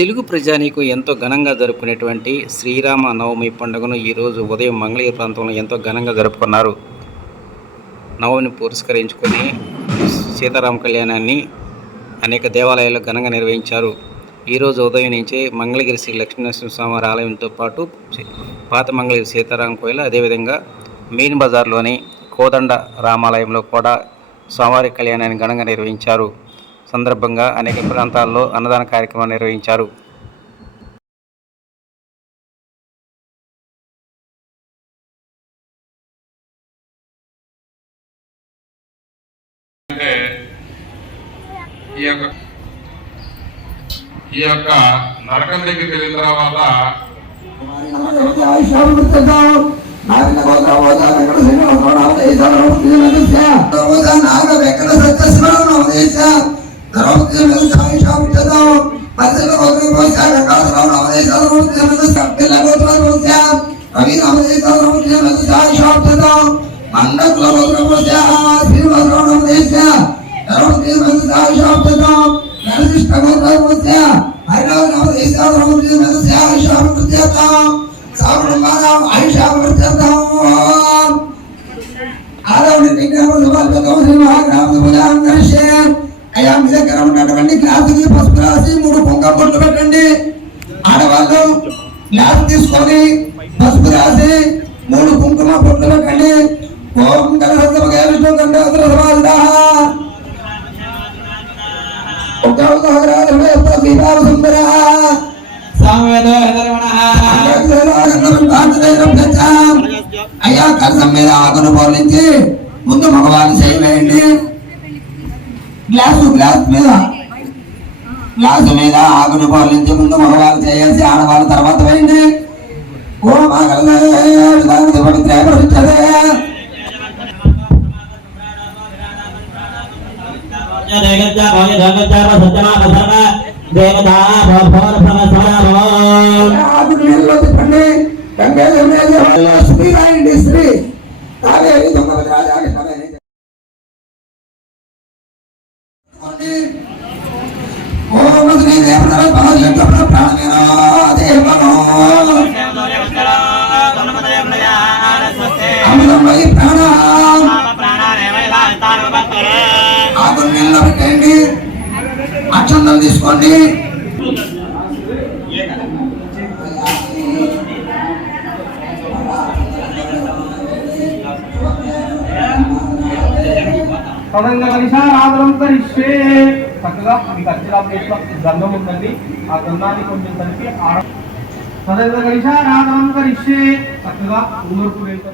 తెలుగు ప్రజానీకు ఎంతో ఘనంగా జరుపుకునేటువంటి శ్రీరామ నవమి పండుగను ఈరోజు ఉదయం మంగళగిరి ప్రాంతంలో ఎంతో ఘనంగా జరుపుకున్నారు. నవమిని పురస్కరించుకొని సీతారామ కళ్యాణాన్ని అనేక దేవాలయాల్లో ఘనంగా నిర్వహించారు. ఈరోజు ఉదయం నుంచే మంగళగిరి శ్రీ లక్ష్మీనరసింహస్వామివారి స్వామి ఆలయంతో పాటు పాత మంగళగిరి సీతారామ కోయిల అదేవిధంగా మెయిన్ బజార్లోని కోదండ రామాలయంలో కూడా స్వామివారి కళ్యాణాన్ని ఘనంగా నిర్వహించారు. సందర్భంగా అనేక ప్రాంతాల్లో అన్నదాన కార్యక్రమాలు నిర్వహించారు. అంటే ఈ యొక్క ఈ యొక్క నరకం దగ్గరికి వెళ్ళిన తర్వాత అయ్యా మీ దగ్గర ఉన్నటువంటి పసుపు రాసి మూడు కుంకం బొట్లు పెట్టండి. ఆడవాళ్ళు గ్లాస్ తీసుకొని పసుపు రాసి మూడు కుంకుమ బొట్లు పెట్టండి. ఓం గణపతి విష్ణు గంగాధర అయ్యా కలసం మీద ఆకును పోలించి ముందు మగవాళ్ళు చేయవేయండి. గ్లాసు గ్లాస్ మీద గ్లాసు మీద ఆకును పోలించి ముందు మగవాళ్ళు చేయాల్సి ఆడవాళ్ళ తర్వాత వేయండి ఓ పవిత్ర రాయండి శ్రీ. ఆకులు నీళ్ళ పెట్టండి అక్షంతం తీసుకోండి పదంగా కలిశారాధనం కరిష్యే. చక్కగా మీకు అక్షరాల ప్లేస్లో గంధం ఉందండి. ఆ గంధాన్ని కొంచెం కలిపి ఆడ చక్కగా ఊరుకు వెళ్తే